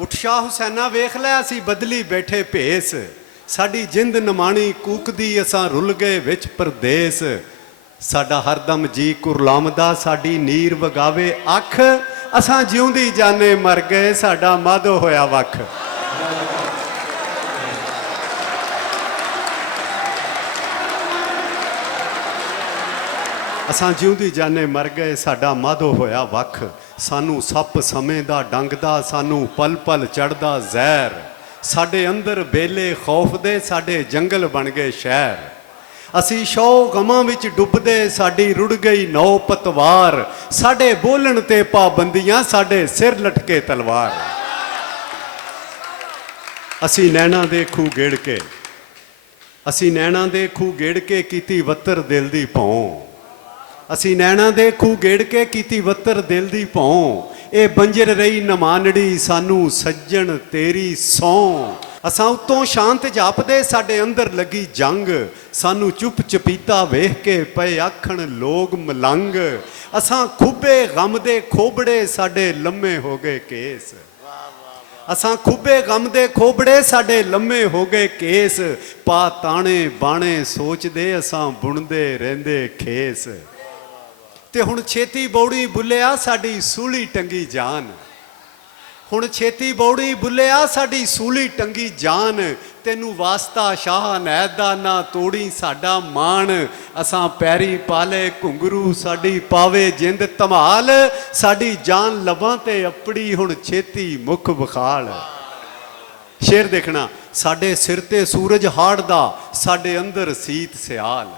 ਉਠਸ਼ਾਹ ਹੁਸੈਨਾ ਵੇਖ ਲੈ ਅਸੀਂ ਬਦਲੀ ਬੈਠੇ ਭੇਸ, ਸਾਡੀ ਜਿੰਦ ਨਮਾਣੀ ਕੂਕਦੀ ਅਸਾਂ ਰੁੱਲ ਗਏ ਵਿੱਚ ਪਰਦੇਸ। ਸਾਡਾ ਹਰਦਮ ਜੀ ਕੁਰਲਾਮਦਾ ਸਾਡੀ ਨੀਰ ਵਗਾਵੇ ਅੱਖ, ਅਸਾਂ ਜਿਉਂਦੀ ਜਾਨੇ ਮਰ ਗਏ ਸਾਡਾ ਮਾਧੋ ਹੋਇਆ ਵੱਖ। ਅਸਾਂ ਜਿਉਂਦੀ ਜਾਨੇ ਮਰ ਗਏ ਸਾਡਾ ਮਾਧੋ ਹੋਇਆ ਵੱਖ। ਸਾਨੂੰ ਸੱਪ ਸਮੇਂ ਦਾ ਡੰਗਦਾ ਸਾਨੂੰ ਪਲ ਪਲ ਚੜ੍ਹਦਾ ਜ਼ਹਿਰ, ਸਾਡੇ ਅੰਦਰ ਬੇਲੇ ਖੌਫ ਦੇ ਸਾਡੇ ਜੰਗਲ ਬਣ ਗਏ ਸ਼ਹਿਰ। ਅਸੀਂ ਸ਼ੌ ਗਮਾਂ ਵਿੱਚ ਡੁੱਬਦੇ ਸਾਡੀ ਰੁੜ ਗਈ ਨੌ ਪਤਵਾਰ, ਸਾਡੇ ਬੋਲਣ ਤੇ ਪਾਬੰਦੀਆਂ ਸਾਡੇ ਸਿਰ ਲਟਕੇ ਤਲਵਾਰ। ਅਸੀਂ ਨੈਣਾ ਦੇ ਖੂਹ ਗੇੜ ਕੇ, ਅਸੀਂ ਨੈਣਾ ਦੇ ਖੂਹ ਗੇੜ ਕੇ ਕੀਤੀ ਵੱਤਰ ਦਿਲ ਦੀ ਭੌਂ। ਅਸੀਂ ਨੈਣਾ ਦੇ ਖੂਹ ਗੇੜ ਕੇ ਕੀਤੀ ਵੱਤਰ ਦਿਲ ਦੀ ਭੌਂ, ਇਹ ਬੰਜਰ ਰਹੀ ਨਮਾਨੜੀ ਸਾਨੂੰ ਸੱਜਣ ਤੇਰੀ ਸੌਂ। ਅਸਾਂ ਉੱਤੋਂ ਸ਼ਾਂਤ ਜਾਪਦੇ ਸਾਡੇ ਅੰਦਰ ਲੱਗੀ ਜੰਗ, ਸਾਨੂੰ ਚੁੱਪ ਚਪੀਤਾ ਵੇਖ ਕੇ ਪਏ ਆਖਣ ਲੋਕ ਮਲੰਗ। ਅਸਾਂ ਖੁੱਬੇ ਗਮ ਦੇ ਖੋਬੜੇ ਸਾਡੇ ਲੰਮੇ ਹੋ ਗਏ ਕੇਸ, ਅਸਾਂ ਖੁੱਬੇ ਗਮ ਦੇ ਖੋਬੜੇ ਸਾਡੇ ਲੰਮੇ ਹੋ ਗਏ ਕੇਸ। ਪਾ ਤਾਣੇ ਬਾਣੇ ਸੋਚਦੇ ਅਸਾਂ ਬੁਣਦੇ ਰਹਿੰਦੇ ਖੇਸ। ਤੇ ਹੁਣ ਛੇਤੀ ਬੌੜੀ ਬੁੱਲਿਆ ਸਾਡੀ ਸੂਲੀ ਟੰਗੀ ਜਾਨ, ਹੁਣ ਛੇਤੀ ਬੌੜੀ ਬੁੱਲਿਆ ਸਾਡੀ ਸੂਲੀ ਟੰਗੀ ਜਾਨ। ਤੈਨੂੰ ਵਾਸਤਾ ਸ਼ਾਹ ਨੈਦ ਦਾ ਨਾ ਤੋੜੀ ਸਾਡਾ ਮਾਣ, ਅਸਾਂ ਪੈਰੀ ਪਾਲੇ ਘੁੰਗਰੂ ਸਾਡੀ ਪਾਵੇ ਜਿੰਦ ਧਮਾਲ। ਸਾਡੀ ਜਾਨ ਲਬਾਂ ਤੇ ਅਪੜੀ ਹੁਣ ਛੇਤੀ ਮੁਖ ਵਿਖਾਲ। ਸ਼ੇਰ ਦੇਖਣਾ, ਸਾਡੇ ਸਿਰ ਤੇ ਸੂਰਜ ਹਾੜਦਾ ਸਾਡੇ ਅੰਦਰ ਸੀਤ ਸਿਆਲ,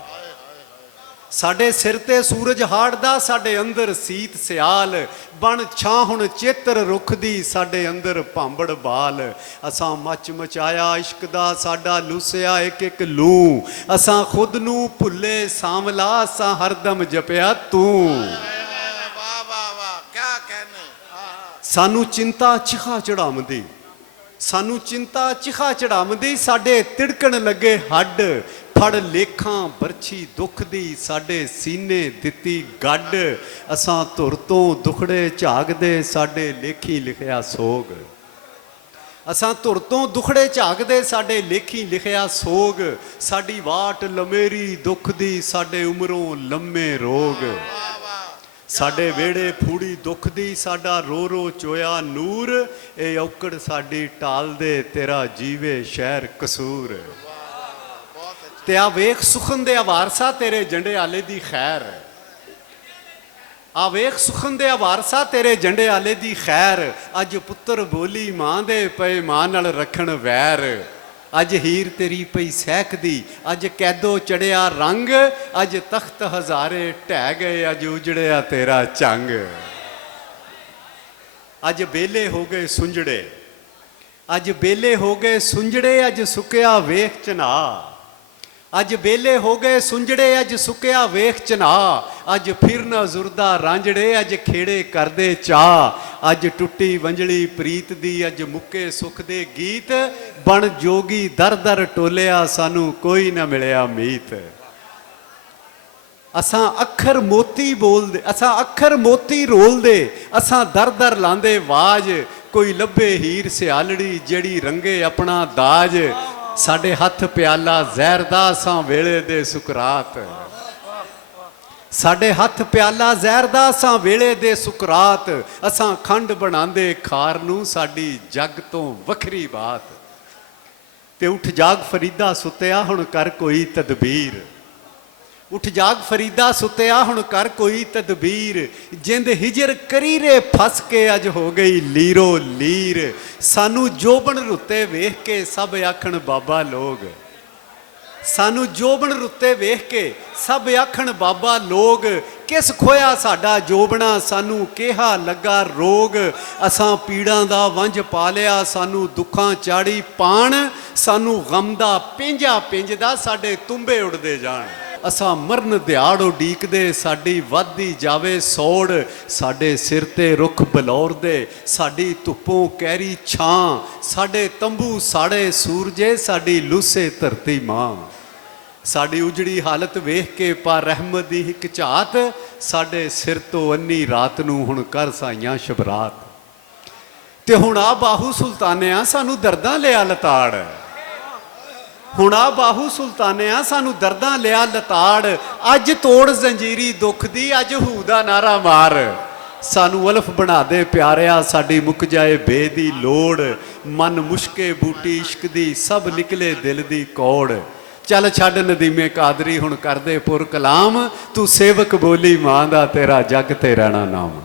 ਸਾਡੇ ਸਿਰ ਤੇ ਸੂਰਜ ਹਾੜਦਾ ਸਾਡੇ ਅੰਦਰ ਸੀਤ ਸਿਆਲ। ਬਣ ਛਾਂ ਹੁਣ ਚੇਤਰ ਰੁੱਖ ਦੀ ਸਾਡੇ ਅੰਦਰ ਭਾਂਬੜ ਬਾਲ। ਅਸਾਂ ਮੱਚ ਮਚਾਇਆ ਇਸ਼ਕ ਦਾ ਸਾਡਾ ਲੂਸਿਆ ਇੱਕ ਇੱਕ ਲੂ, ਅਸਾਂ ਖੁਦ ਨੂੰ ਭੁੱਲੇ ਸਾਂਵਲਾ ਅਸਾਂ ਹਰਦਮ ਜਪਿਆ ਤੂੰ। ਸਾਨੂੰ ਚਿੰਤਾ ਚਿਖਾ ਚੜਾਉਂਦੀ, ਸਾਨੂੰ ਚਿੰਤਾ ਚਿਖਾ ਚੜਾਉਂਦੀ ਸਾਡੇ ਤਿੜਕਣ ਲੱਗੇ ਹੱਡ। ਫੜ ਲੇਖਾਂ ਬਰਛੀ ਦੁੱਖ ਦੀ ਸਾਡੇ ਸੀਨੇ ਦਿੱਤੀ ਗੱਡ, ਅਸਾਂ ਧੁਰ ਤੋਂ ਦੁਖੜੇ ਝਾਗਦੇ ਸਾਡੇ ਲੇਖੀ ਲਿਖਿਆ ਸੋਗ। ਅਸਾਂ ਧੁਰ ਤੋਂ ਦੁਖੜੇ ਝਾਗਦੇ ਸਾਡੇ ਲੇਖੀ ਲਿਖਿਆ ਸੋਗ। ਸਾਡੀ ਵਾਟ ਲਮੇਰੀ ਦੁੱਖ ਦੀ ਸਾਡੇ ਉਮਰੋਂ ਲੰਮੇ ਰੋਗ। ਸਾਡੇ ਵਿਹੜੇ ਫੂੜੀ ਦੁੱਖ ਦੀ ਸਾਡਾ ਰੋ ਰੋ ਚੋਇਆ ਨੂਰ, ਇਹ ਔਕੜ ਸਾਡੀ ਟਾਲ ਦੇ ਤੇਰਾ ਜੀਵੇ ਸ਼ਹਿਰ ਕਸੂਰ। ਤੇ ਆ ਵੇਖ ਸੁਖਨ ਦੇ ਵਾਰਸਾ ਤੇਰੇ ਜੰਡਿਆਲੇ ਦੀ ਖੈਰ, ਆ ਵੇਖ ਸੁਖਨ ਦੇ ਵਾਰਸਾ ਤੇਰੇ ਜੰਡਿਆਲੇ ਦੀ ਖੈਰ। ਅੱਜ ਪੁੱਤਰ ਬੋਲੀ ਮਾਂ ਦੇ ਪਏ ਮਾਂ ਨਾਲ ਰੱਖਣ ਵੈਰ। ਅੱਜ ਹੀਰ ਤੇਰੀ ਪਈ ਸਹਿਕਦੀ, ਅੱਜ ਕੈਦੋ ਚੜਿਆ ਰੰਗ। ਅੱਜ ਤਖਤ ਹਜ਼ਾਰੇ ਢਹਿ ਗਏ, ਅੱਜ ਉਜੜਿਆ ਤੇਰਾ ਚੰਗ। ਅੱਜ ਬੇਲੇ ਹੋ ਗਏ ਸੁੰਜੜੇ, ਅੱਜ ਬੇਲੇ ਹੋ ਗਏ ਸੁੰਜੜੇ। ਅੱਜ ਸੁੱਕਿਆ ਵੇਖ ਚਨਾ, ਅੱਜ ਬੇਲੇ ਹੋ ਗਏ ਸੁੰਜੜੇ। ਅੱਜ ਸੁੱਕਿਆ ਵੇਖ ਚਨਾ। ਅੱਜ ਫਿਰ ਨਾ ਜ਼ੁਰਦਾ ਰਾਂਝੜੇ, ਅੱਜ ਖੇੜੇ ਕਰਦੇ ਚਾਹ। ਅੱਜ ਟੁੱਟੀ ਵੰਜਲੀ ਪ੍ਰੀਤ ਦੀ, ਅੱਜ ਮੁੱਕੇ ਸੁੱਖ ਦੇ ਗੀਤ। ਬਣ ਜੋਗੀ ਦਰ ਦਰ ਟੋਲਿਆ ਸਾਨੂੰ ਕੋਈ ਨਾ ਮਿਲਿਆ ਮੀਤ। ਅਸਾਂ ਅੱਖਰ ਮੋਤੀ ਬੋਲਦੇ, ਅਸਾਂ ਅੱਖਰ ਮੋਤੀ ਰੋਲਦੇ, ਅਸਾਂ ਦਰ ਦਰ ਲਾਂਦੇ ਵਾਜ। ਕੋਈ ਲੱਭੇ ਹੀਰ ਸਿਆਲੜੀ ਜਿਹੜੀ ਰੰਗੇ ਆਪਣਾ ਦਾਜ। ਸਾਡੇ ਹੱਥ ਪਿਆਲਾ ਜ਼ਹਿਰ ਦਾ ਅਸਾਂ ਵੇਲੇ ਦੇ ਸੁਕਰਾਤ, ਸਾਡੇ ਹੱਥ ਪਿਆਲਾ ਜ਼ਹਿਰ ਦਾ ਅਸਾਂ ਵੇਲੇ ਦੇ ਸੁਕਰਾਤ। ਅਸਾਂ ਖੰਡ ਬਣਾਉਂਦੇ ਖਾਰ ਨੂੰ ਸਾਡੀ ਜੱਗ ਤੋਂ ਵੱਖਰੀ ਬਾਤ। ਤੇ ਉੱਠ ਜਾਗ ਫਰੀਦਾ ਸੁੱਤਿਆ ਹੁਣ ਕਰ ਕੋਈ ਤਦਬੀਰ, ਉੱਠ ਜਾਗ ਫਰੀਦਾ ਸੁੱਤਿਆ ਹੁਣ ਕਰ ਕੋਈ ਤਦਬੀਰ। ਜਿੰਦ ਹਿਜਰ ਕਰੀਰੇ ਫਸ ਕੇ ਅੱਜ ਹੋ ਗਈ ਲੀਰੋ ਲੀਰ। ਸਾਨੂੰ ਜੋਬਨ ਰੁੱਤੇ ਵੇਖ ਕੇ ਸਭ ਆਖਣ ਬਾਬਾ ਲੋਗ, ਸਾਨੂੰ ਜੋਬਨ ਰੁੱਤੇ ਵੇਖ ਕੇ ਸਭ ਆਖਣ ਬਾਬਾ ਲੋਗ। ਕਿਸ ਖੋਇਆ ਸਾਡਾ ਜੋਬਣਾ ਸਾਨੂੰ ਕਿਹਾ ਲੱਗਾ ਰੋਗ। ਅਸਾਂ ਪੀੜਾਂ ਦਾ ਵੰਝ ਪਾ ਲਿਆ ਸਾਨੂੰ ਦੁੱਖਾਂ ਚਾੜੀ ਪਾਣ। ਸਾਨੂੰ ਗਮ ਦਾ ਪਿੰਜਾ ਪਿੰਜਦਾ ਸਾਡੇ ਤੁੰਬੇ ਉੱਡਦੇ ਜਾਣ। ਅਸਾਂ ਮਰਨ ਦਿਹਾੜ ਉਡੀਕਦੇ ਸਾਡੀ ਵੱਧਦੀ ਜਾਵੇ ਸੋੜ। ਸਾਡੇ ਸਿਰ ਤੇ ਰੁੱਖ ਬਲੌਰਦੇ ਸਾਡੀ ਧੁੱਪੋਂ ਕਹਿਰੀ ਛਾਂ। ਸਾਡੇ ਤੰਬੂ ਸਾੜੇ ਸੂਰਜੇ ਸਾਡੀ ਲੂਸੇ ਧਰਤੀ ਮਾਂ। ਸਾਡੀ ਉਜੜੀ ਹਾਲਤ ਵੇਖ ਕੇ ਪਾ ਰਹਿਮਤ ਦੀ ਇੱਕ ਝਾਤ। ਸਾਡੇ ਸਿਰ ਤੋਂ ਅੰਨੀ ਰਾਤ ਨੂੰ ਹੁਣ ਕਰ ਸਾਈਆਂ ਸ਼ਬਰਾਤ। ਤੇ ਹੁਣ ਆ ਬਾਹੂ ਸੁਲਤਾਨਿਆਂ ਸਾਨੂੰ ਦਰਦਾਂ ਲਿਆ ਲਤਾੜ, ਹੁਣ ਆ ਬਾਹੂ ਸੁਲਤਾਨਿਆਂ ਸਾਨੂੰ ਦਰਦਾਂ ਲਿਆ ਲਤਾੜ, ਅੱਜ ਤੋੜ ਜ਼ੰਜੀਰੀ ਦੁੱਖ ਦੀ, ਅੱਜ ਹੂ ਦਾ ਨਾਰਾ ਮਾਰ। ਸਾਨੂੰ ਅਲਫ ਬਣਾ ਦੇ ਪਿਆਰਿਆ, ਸਾਡੀ ਮੁੱਕ ਜਾਏ ਬੇ ਦੀ ਲੋੜ, ਮਨ ਮੁਸ਼ਕੇ ਬੂਟੀ ਇਸ਼ਕ ਦੀ, ਸਭ ਨਿਕਲੇ ਦਿਲ ਦੀ ਕੌੜ। ਚੱਲ ਛੱਡ ਨਦੀਮੇ ਕਾਦਰੀ, ਹੁਣ ਕਰਦੇ ਪੁਰ ਕਲਾਮ, ਤੂੰ ਸੇਵਕ ਬੋਲੀ ਮਾਂ ਦਾ, ਤੇਰਾ ਜੱਗ ਤੇ ਰਹਿਣਾ ਨਾਮ।